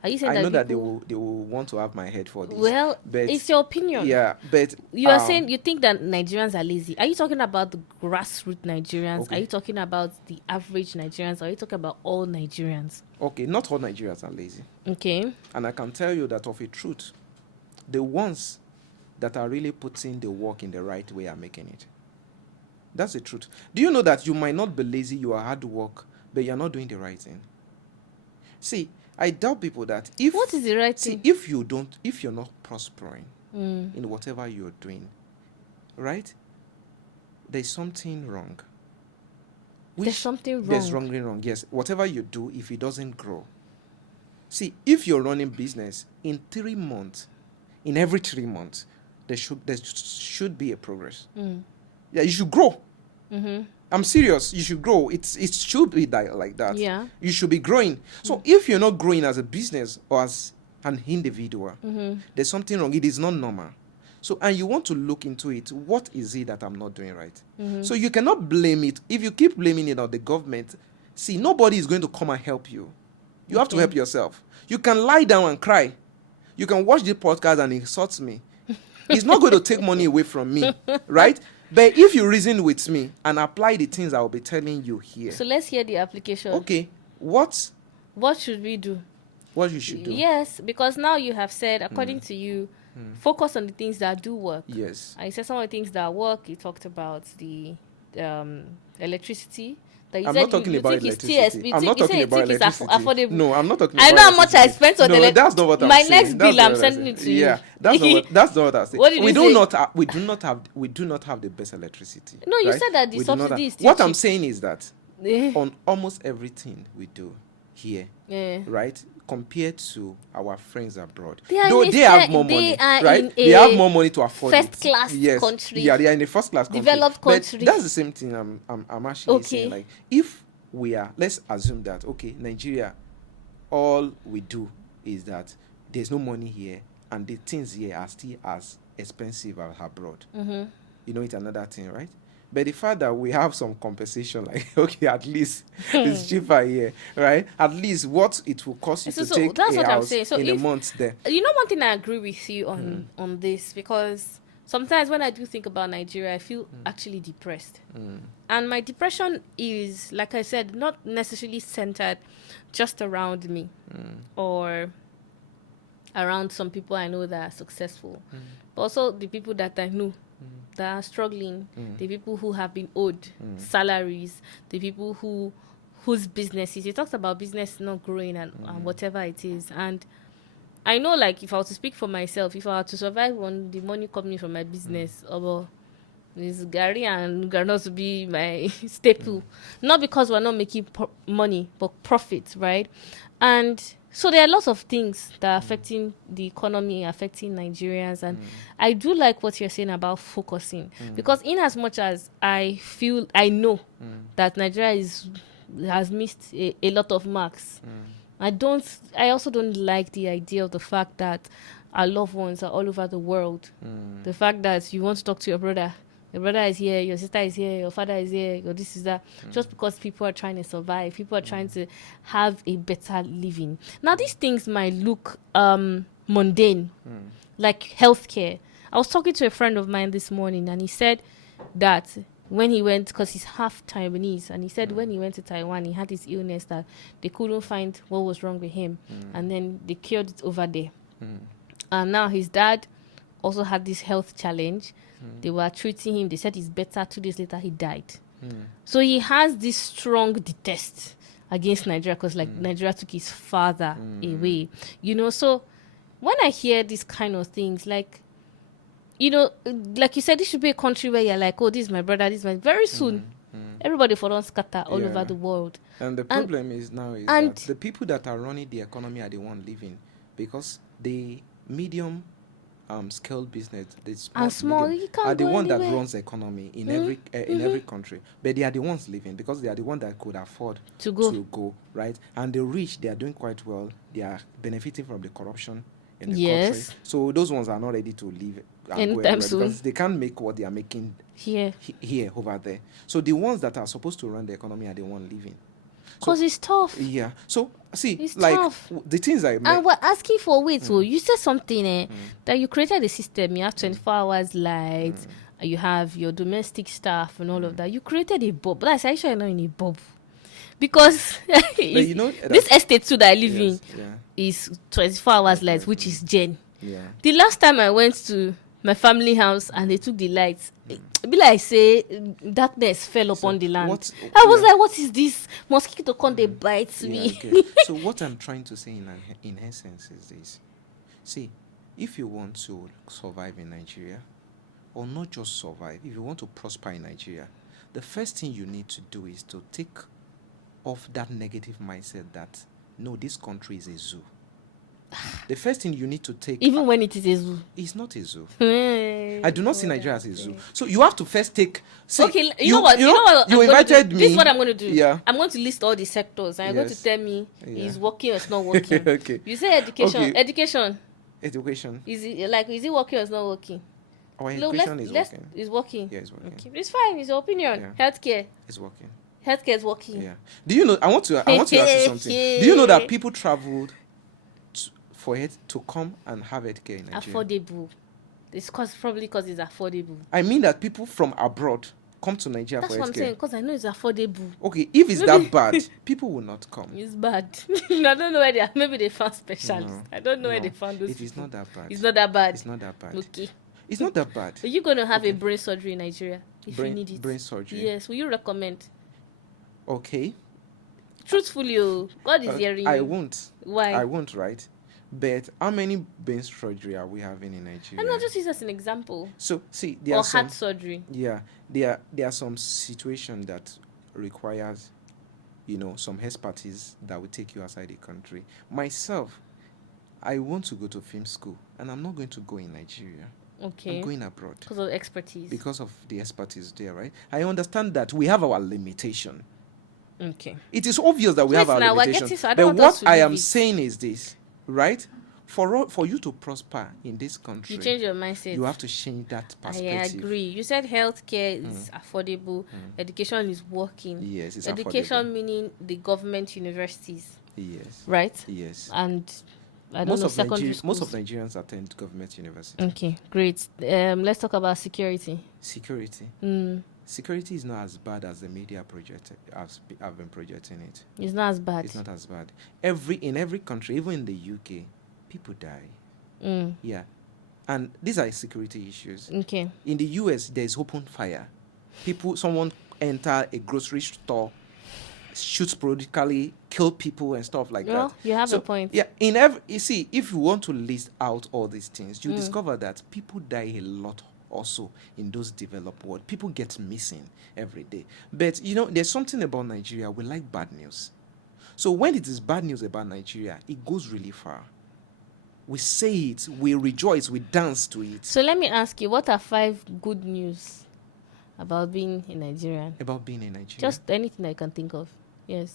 Are you saying I that know that people, they will want to have my head for this. Well, but it's your opinion. yeah, but You are saying you think that Nigerians are lazy. Are you talking about the grassroots Nigerians? Okay. Are you talking about the average Nigerians? Are you talking about all Nigerians? okay, not all Nigerians are lazy, Okay. and I can tell you that of a truth, the ones that are really putting the work in the right way are making it. That's the truth. Do you know that you might not be lazy, you are hard work, but you're not doing the right thing? See, I tell people that What is the right thing? if you're not prospering in whatever you're doing, right? There's something wrong. There's something There's wrong. something wrong. Yes, whatever you do, if it doesn't grow. See, if you're running business in 3 months, in every 3 months, there should be a progress. Yeah, you should grow. I'm serious. You should grow. It should be like that. Yeah. You should be growing. So if you're not growing as a business or as an individual, there's something wrong. It is not normal. So, and you want to look into it, what is it that I'm not doing right? So you cannot blame it. If you keep blaming it on the government, see, nobody is going to come and help you. You have to help yourself. You can lie down and cry. You can watch the podcast and insult me. It's not going to take money away from me, right? But if you reason with me and apply the things I will be telling you here. So let's hear the application. Okay, what should we do? What you should do? Yes, because now you have said, according to you, focus on the things that do work. Yes. I said some of the things that work. You talked about the electricity. That you I'm said not talking you about think electricity. I'm not talking about electricity. Affordable. No, I'm not talking I about know how much I electricity. spent on No, that's not what I'm my saying. next That's bill. not I'm what sending it to you. Yeah, that's not what I'm saying. What did we you do say? not we do not have the best electricity. No, you right? said that the We do not subsidy have- is still What I'm cheap. saying is that on almost everything we do here, right, compared to our friends abroad, They are though in a they have fe- more they money, are right? in They a have more money to afford it. first-class Yes. country. Yeah, they are in a first class country. Developed But country. that's the same thing I'm actually Okay. saying. Like, if we are, let's assume that, okay, Nigeria, all we do is that there's no money here and the things here are still as expensive as abroad. You know, it's another thing, right? But the fact that we have some compensation, like, okay, at least it's cheaper here, right? At least what it will cost you to take that's a what I'm house saying. So in a month there. You know, one thing I agree with you on this, because sometimes when I do think about Nigeria, I feel actually depressed. And my depression is, like I said, not necessarily centered just around me or around some people I know that are successful, but also the people that I know that are struggling, the people who have been owed salaries, the people whose businesses, you talked about business not growing and whatever it is. And I know, like, if I were to speak for myself, if I were to survive on the money coming from my business, this Gary and Garnos to be my staple. Not because we're not making money, but profit, right? And so there are lots of things that are affecting the economy, affecting Nigerians. And I do like what you're saying about focusing. Because in as much as I know that Nigeria has missed a lot of marks, I also don't like the idea of the fact that our loved ones are all over the world. The fact that you want to talk to your brother is here, your sister is here, your father is here, your this is that, just because people are trying to survive, people are trying to have a better living. Now, these things might look mundane, like healthcare. I was talking to a friend of mine this morning, and he said that when he went, because he's half Taiwanese, and he said when he went to Taiwan, he had this illness that they couldn't find what was wrong with him, and then they cured it over there. And now his dad also had this health challenge. They were treating him. They said he's better. 2 days later, he died. So he has this strong detest against Nigeria because, like, Nigeria took his father away. You know, so when I hear these kind of things, like, you know, like you said, this should be a country where you're like, oh, this is my brother, this is my... Very soon, everybody for us scatter all over the world. And the problem is now is that the people that are running the economy are the ones living, because the medium scale business, the small medium, are the one that runs the economy in every country. But they are the ones living because they are the ones that could afford to go, right? And the rich, they are doing quite well. They are benefiting from the corruption in the country. So those ones are not ready to leave anytime soon, because they can't make what they are making here over there. So the ones that are supposed to run the economy are the ones living. Because it's tough. Yeah. So, see, it's like, tough. The things I make. And we're asking for, so you said something that you created a system. You have 24 hours light. You have your domestic staff and all of that. You created a bulb. But I actually not in a bulb. Because you know, this estate too that I live in is 24 hours light, which is Jen. Yeah. The last time I went to my family house and they took the lights, be like say darkness fell upon the land. I was like, what is this? Mosquito come they bite me. Okay. So what I'm trying to say in essence is this. See, if you want to survive in Nigeria, or not just survive, if you want to prosper in Nigeria, the first thing you need to do is to take off that negative mindset that, no, this country is a zoo. The first thing you need to take... Even when it is a zoo. It's not a zoo. I do not see Nigeria as a zoo. So you have to first take... See, okay, you know what? You invited me. This is what I'm going to do. Yeah. I'm going to list all the sectors. And you're going to tell me is working or it's not working. Okay. You say education. Okay. Education. Education. Is it working or it's not working? Our No, education is working. It's working. Yeah, it's working. Okay. It's fine. It's your opinion. Yeah. Healthcare. It's working. Healthcare is working. Yeah. Do you know? I want to ask you something. Do you know that people traveled for it to come and have healthcare in Nigeria? Affordable. It's probably because it's affordable. I mean that people from abroad come to Nigeria for healthcare. That's what I'm saying, because I know it's affordable. Okay, if it's that bad, people will not come. It's bad. I don't know where they are. Maybe they found specialists. No, I don't know where they found those It is people. not that bad. It's not that bad. It's not that bad. Okay. It's not that bad. Are you going to have a brain surgery in Nigeria if you need it? Brain surgery? Yes. Will you recommend? Okay. Truthfully, God is hearing you. I won't. Why? I won't, right? But how many brain surgery are we having in Nigeria? I'm not just use as an example. So, see, there Or are some... heart surgery. Yeah. There are some situations that requires, some expertise that will take you outside the country. Myself, I want to go to film school, and I'm not going to go in Nigeria. Okay. I'm going abroad. Because of expertise. Because of the expertise there, right? I understand that we have our limitation. Okay. It is obvious that we have our limitation. But what I am saying is this, right? For you to prosper in this country, you change your mindset. You have to change that perspective. I agree. You said healthcare is affordable. Education is working. Yes, it's education affordable. Meaning the government universities. Yes. Right? Yes. And I don't know, secondary schools. Most of Nigerians attend government university. Okay, great. Let's talk about security. Security. Security is not as bad as the media have been projecting it. It's not as bad. It's not as bad. In every country, even in the UK, people die. Yeah. And these are security issues. Okay. In the US, there's open fire. Someone enter a grocery store, shoots periodically, kill people and stuff like that. You have a point. Yeah, you see, if you want to list out all these things, you discover that people die a lot also in those developed world. People get missing every day. But there's something about Nigeria. We like bad news. So when it is bad news about Nigeria, it goes really far. We say it, we rejoice, we dance to it. So let me ask you, what are 5 good news about being a Nigerian? About being a Nigerian? Just anything I can think of. Yes.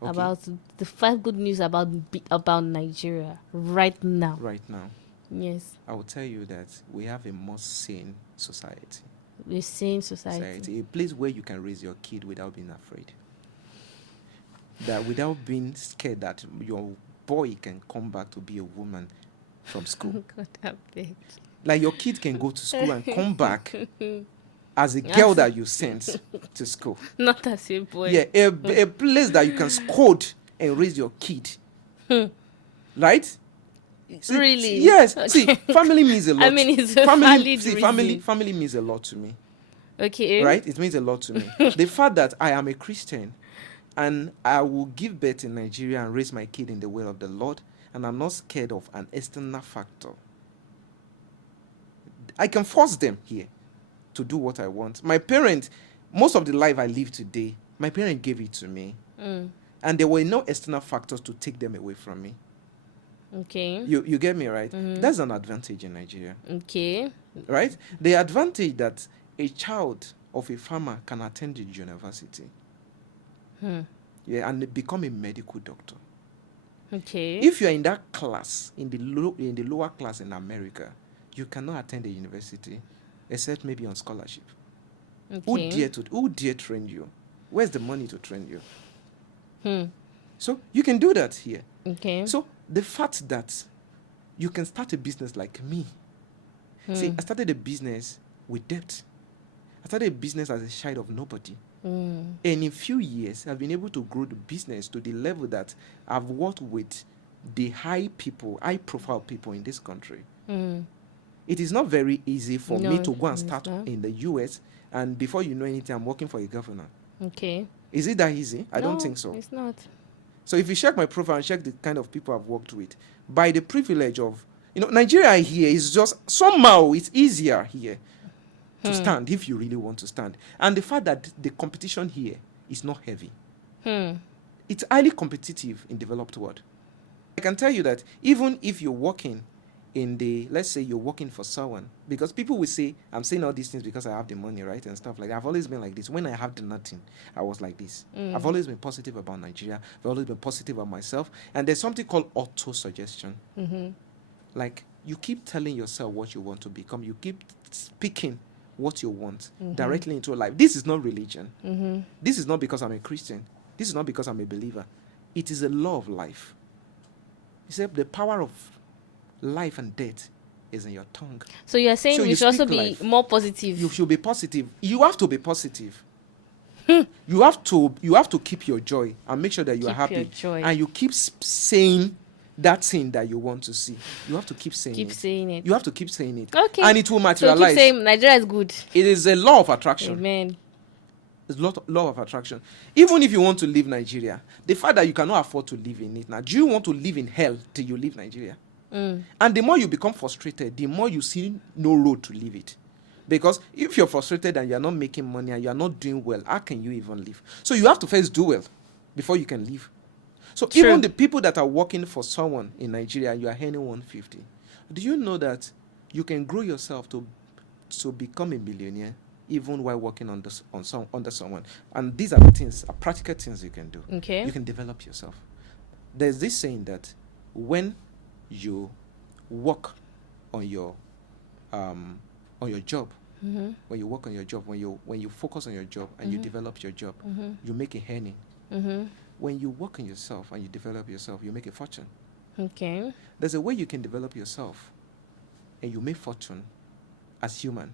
Okay. About the 5 good news about Nigeria right now. Right now. Yes. I will tell you that we have a more sane society. A sane society. A place where you can raise your kid without being afraid. That without being scared that your boy can come back to be a woman from school. God, I beg. Like your kid can go to school and come back as a girl that you sent to school. Not as a boy. Yeah, a place that you can scold and raise your kid. Right? See, really? Yes. Okay. See, family means a lot. I mean, it's a valid reason. Family means a lot to me. Okay. Right? It means a lot to me. The fact that I am a Christian and I will give birth in Nigeria and raise my kid in the way of the Lord, and I'm not scared of an external factor. I can force them here to do what I want. My parents, most of the life I live today, my parents gave it to me. And there were no external factors to take them away from me. Okay. You get me, right? That's an advantage in Nigeria. Okay. Right? The advantage that a child of a farmer can attend the university. Yeah, and become a medical doctor. Okay. If you are in that class, in the lower class in America, you cannot attend the university except maybe on scholarship. Okay. Who dare train you? Where's the money to train you? So you can do that here. Okay. So the fact that you can start a business like me. See, I started a business with debt. I started a business as a child of nobody. And in a few years, I've been able to grow the business to the level that I've worked with the high-profile people in this country. It is not very easy for me to go and start in the U.S. and before you know anything, I'm working for a governor. Okay. Is it that easy? I don't think so. It's not. So if you check my profile and check the kind of people I've worked with, by the privilege of, Nigeria here is just, somehow it's easier here to stand if you really want to stand. And the fact that the competition here is not heavy. It's highly competitive in developed world. I can tell you that even if you're working let's say you're working for someone, because people will say, I'm saying all these things because I have the money, right? And stuff like that. I've always been like this. When I have the nothing, I was like this. I've always been positive about Nigeria. I've always been positive about myself. And there's something called auto-suggestion. Like, you keep telling yourself what you want to become. You keep speaking what you want directly into life. This is not religion. This is not because I'm a Christian. This is not because I'm a believer. It is a law of life. He said the power of life and death is in your tongue. So you're saying we should also be life. more positive. You should be positive. You have to be positive. You have to keep your joy and make sure that you are happy. Your joy. And you keep saying that thing that you want to see. You have to keep saying it. You have to keep saying it. Okay. And it will materialize. So keep saying Nigeria is good. It is a law of attraction. Amen. It's a law of attraction. Even if you want to leave Nigeria, the fact that you cannot afford to live in it now, do you want to live in hell till you leave Nigeria? And the more you become frustrated, the more you see no road to leave it. Because if you're frustrated and you're not making money and you're not doing well, how can you even live? So you have to first do well before you can live. So True. Even the people that are working for someone in Nigeria and you are earning 150, do you know that you can grow yourself to become a millionaire even while working under someone? And these are the things, are practical things you can do. Okay. You can develop yourself. There's this saying that when you work on your job, when you work on your job, when you focus on your job and you develop your job, you make a earning. When you work on yourself and you develop yourself, you make a fortune. Okay. There's a way you can develop yourself and you make fortune as human.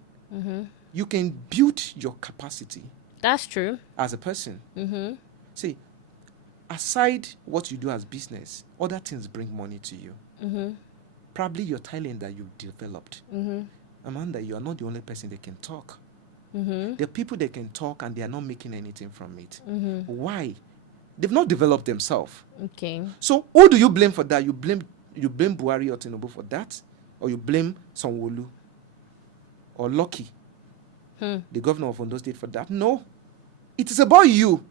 You can build your capacity. That's true. As a person. See, aside what you do as business, other things bring money to you. Probably your talent that you've developed. Amanda, you are not the only person that can talk. There are people that can talk and they are not making anything from it. Why? They've not developed themselves. Okay. So who do you blame for that? You blame Buhari or Tinubu for that? Or you blame Sanwo-Olu or Lucky, the governor of Ondo State, for that? No. It is about you.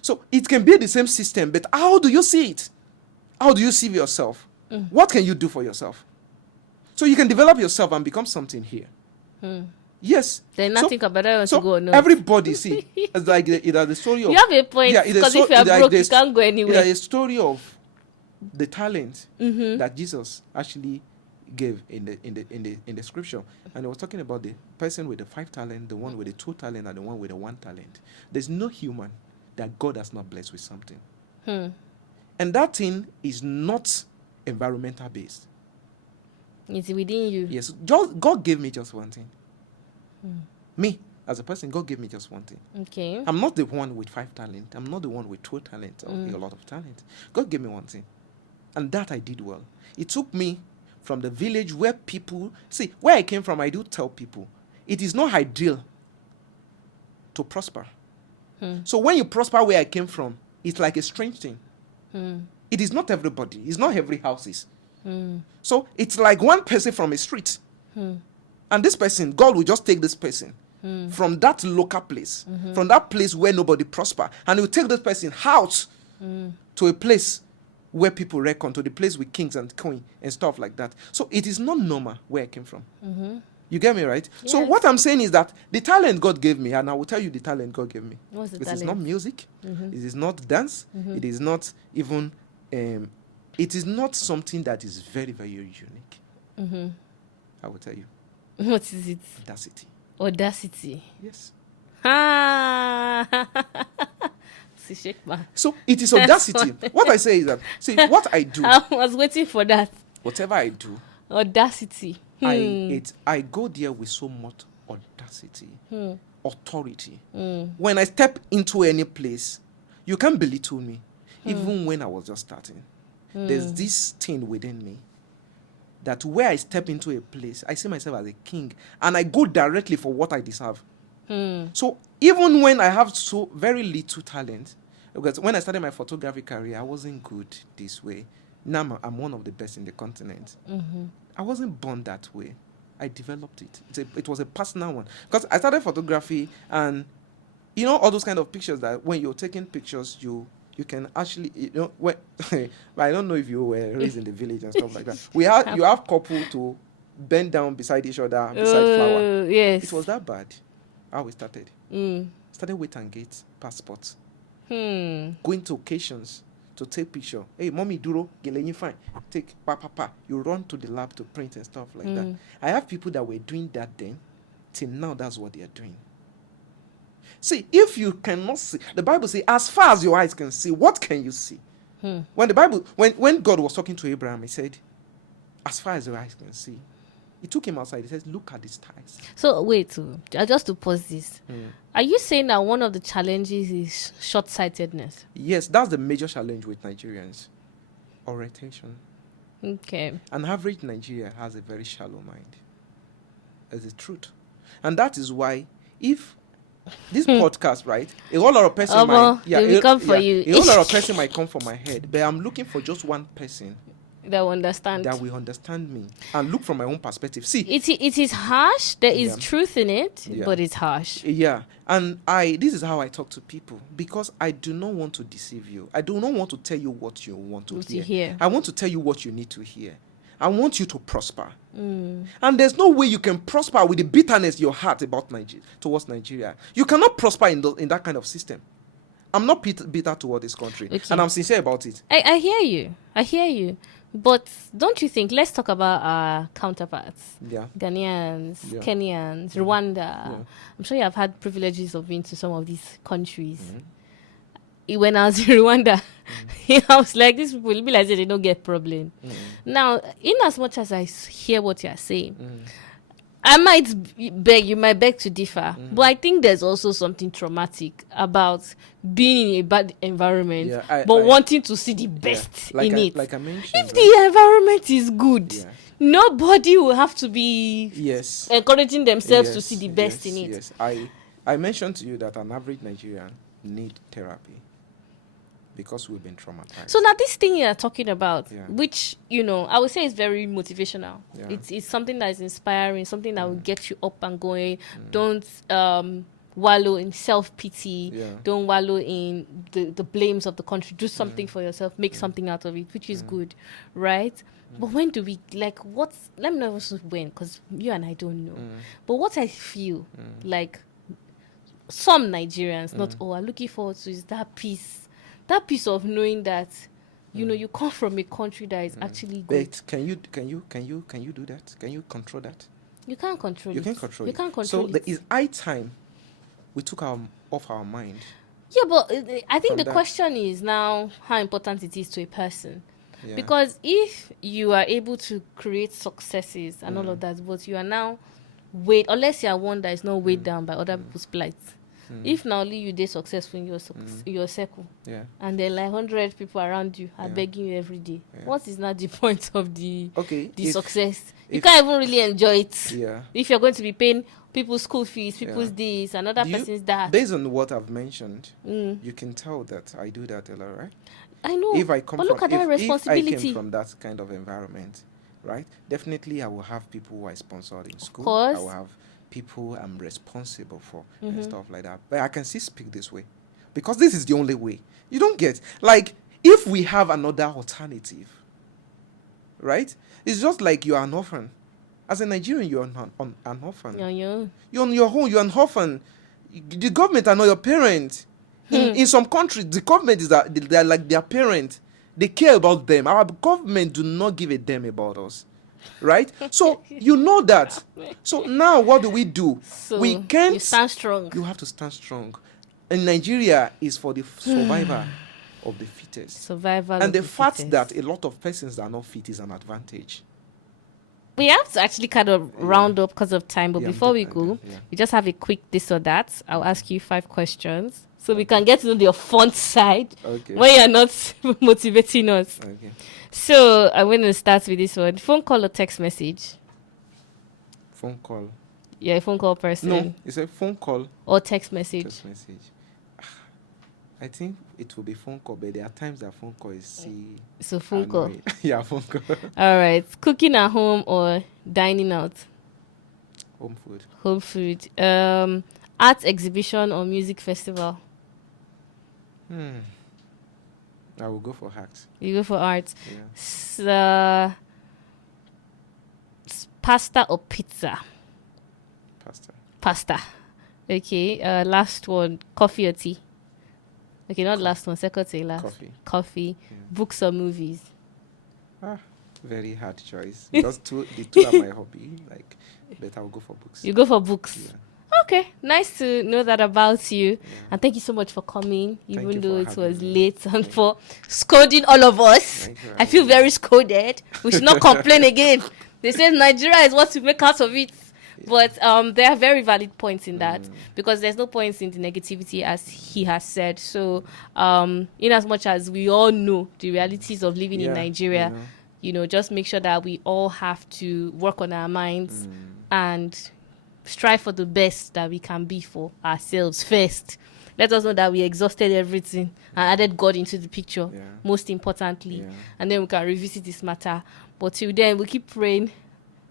So it can be the same system, but how do you see it? How do you see yourself? What can you do for yourself? So you can develop yourself and become something here. Yes. Then nothing about to go. No. Everybody, see, it's like the story of... You have a point, because if you are broke, you can't go anywhere. It's a story of the talent that Jesus actually gave in the scripture. And I was talking about the person with the 5 talent, the one with the 2 talent, and the one with the 1 talent. There's no human that God has not blessed with something. And that thing is not environmental based. It's within you. Yes. God gave me just one thing. Me, as a person, God gave me just one thing. Okay. I'm not the one with 5 talent. I'm not the one with 2 talent or a lot of talent. God gave me one thing. And that I did well. It took me from the village where people... See, where I came from, I do tell people, it is not ideal to prosper. So when you prosper where I came from, it's like a strange thing. It is not everybody. It's not every houses. So it's like one person from a street. And this person, God will just take this person from that local place, from that place where nobody prosper, and he will take this person out to a place where people reckon, to the place with kings and queens and stuff like that. So it is not normal where I came from. You get me, right? Yes. So what I'm saying is that the talent God gave me, and I will tell you the talent God gave me. What's the talent? It is not music. It is not dance. It is not even... it is not something that is very, very unique. I will tell you. What is it? Audacity. Audacity. Yes. So it is audacity. What I say is that, see, what I do... I was waiting for that. Whatever I do... Audacity. I go there with so much audacity, authority. When I step into any place, you can't belittle me. Even when I was just starting. There's this thing within me that where I step into a place, I see myself as a king, and I go directly for what I deserve. So even when I have so very little talent, because when I started my photography career, I wasn't good this way. Now I'm one of the best in the continent. I wasn't born that way. I developed it. It was a personal one. Because I started photography, and you know all those kind of pictures that when you're taking pictures, you can actually, when, I don't know if you were raised in the village and stuff like that. You have couple to bend down beside each other, beside flower. Yes. It was that bad. How we started. Started wait and gate passports. Going to occasions to take picture. Hey, mommy, duro, gelenyi fine. Take pa. You run to the lab to print and stuff like that. I have people that were doing that then. Till now, that's what they are doing. See, if you cannot see, the Bible says, as far as your eyes can see, what can you see? When God was talking to Abraham, he said, as far as your eyes can see. He took him outside. He says, look at the stars. So, wait, just to pause this. Are you saying that one of the challenges is short-sightedness? Yes, that's the major challenge with Nigerians. Orientation. Okay. An average Nigerian has a very shallow mind. That's the truth. And that is why, if this podcast, right, a whole lot of person might come from my head, but I'm looking for just one person that will understand me and look from my own perspective. See, it is harsh. There is truth in it, but it's harsh. Yeah, and this is how I talk to people, because I do not want to deceive you. I do not want to tell you what you want to hear. I want to tell you what you need to hear. I want you to prosper. And there's no way you can prosper with the bitterness in your heart about towards Nigeria. You cannot prosper in that kind of system. I'm not bitter toward this country, and I'm sincere about it. I hear you. But don't you think, let's talk about our counterparts. Yeah. Ghanaians, Kenyans, Rwanda. Yeah. I'm sure you have had privileges of being to some of these countries. When I was in Rwanda, I was like, these people will be like, they don't get problem. Now, in as much as I hear what you're saying, I might beg to differ, but I think there's also something traumatic about being in a bad environment, wanting to see the best in it. Like I mentioned, if the environment is good, nobody will have to be encouraging themselves to see the best in it. Yes, I mentioned to you that an average Nigerian need therapy because we've been traumatized. So now this thing you're talking about, which, I would say is very motivational. Yeah. It's something that is inspiring, something that will get you up and going. Don't wallow in self-pity. Yeah. Don't wallow in the blames of the country. Do something for yourself. Make something out of it, which is good, right? But when do we, let me know when, because you and I don't know. But what I feel like some Nigerians, not all, are looking forward to is that peace of knowing that you come from a country that is actually good. But can you do that? Can you control that? You can't control it. You can't control it. You can't control it. So there is high time we took off our mind. Yeah, but I think the question is now how important it is to a person. Yeah. Because if you are able to create successes and all of that, but you are now unless you are one that is not weighed down by other people's plights. If now only you did successful in your circle, and then 100 people around you are begging you every day, what is not the point of the success? You can't even really enjoy it. If you're going to be paying people's school fees, people's this, another person's that. Based on what I've mentioned, you can tell that I do that a lot, right? I know. If I come but look at that responsibility. If I came from that kind of environment, right? Definitely, I will have people who are sponsored in school. Of course. I will have people I'm responsible for and stuff like that. But I can still speak this way because this is the only way. You don't get, if we have another alternative, right? It's just like you are an orphan. As a Nigerian, you're an orphan. You're on your own. You're an orphan. The government are not your parent. In some countries, the government they're like their parent. They care about them. Our government do not give a damn about us. Right? So you know that. So now what do? So you stand strong. You have to stand strong. And Nigeria is for the survivor of the fittest. And the fact that a lot of persons are not fit is an advantage. We have to actually kind of round up because of time, but before we go, we just have a quick this or that. I'll ask you 5 questions so we can get to know your fun side when you're not motivating us. Okay. So I'm going to start with this one. Phone call or text message? Phone call. Yeah, a phone call person. No, it's a phone call. Or text message? Text message. I think it will be phone call, but there are times that phone call is So phone call. Yeah, phone call. All right. Cooking at home or dining out? Home food. Home food. Art exhibition or music festival? I will go for art. You go for art. Yeah. Pasta or pizza? Pasta. Pasta. Okay. Last one. Coffee or tea? Okay, not last one. Second to last. Coffee. Yeah. Books or movies? Very hard choice. Because the two are my hobby. Like, but I'll go for books. You go for books. Yeah. Okay, nice to know that about you. Yeah. And thank you so much for coming, even though it was me. late, and for scolding all of us. I feel very scolded. We should not complain again. They say Nigeria is what we make out of it. Yeah. But there are very valid points in that, because there's no points in the negativity, as he has said. So in as much as we all know the realities of living in Nigeria, just make sure that we all have to work on our minds and strive for the best that we can be for ourselves first. Let us know that we exhausted everything and added God into the picture, most importantly. And then we can revisit this matter. But till then, we keep praying,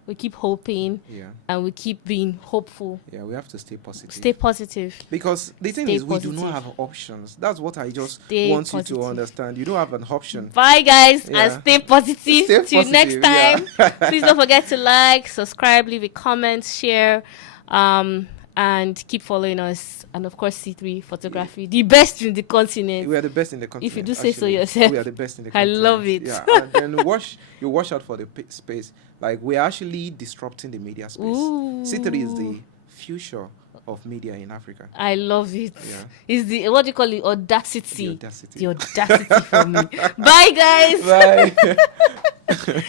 we keep hoping, and we keep being hopeful. Yeah, we have to stay positive. Stay positive. Because the thing is, we do not have options. That's what I just want you to understand. You don't have an option. Bye, guys, and stay positive. Till next time. Please don't forget to like, subscribe, leave a comment, share, and keep following us. And of course, C3 Photography, the best in the continent. We are the best in the continent. If you do say so yourself. We are the best in the continent. I love it. Yeah, and then watch out for the space. Like, we're actually disrupting the media space. Ooh. C3 is the future of media in Africa. I love it. Yeah. It's the, what do you call it? Audacity. The audacity. The audacity for me. Bye, guys. Bye.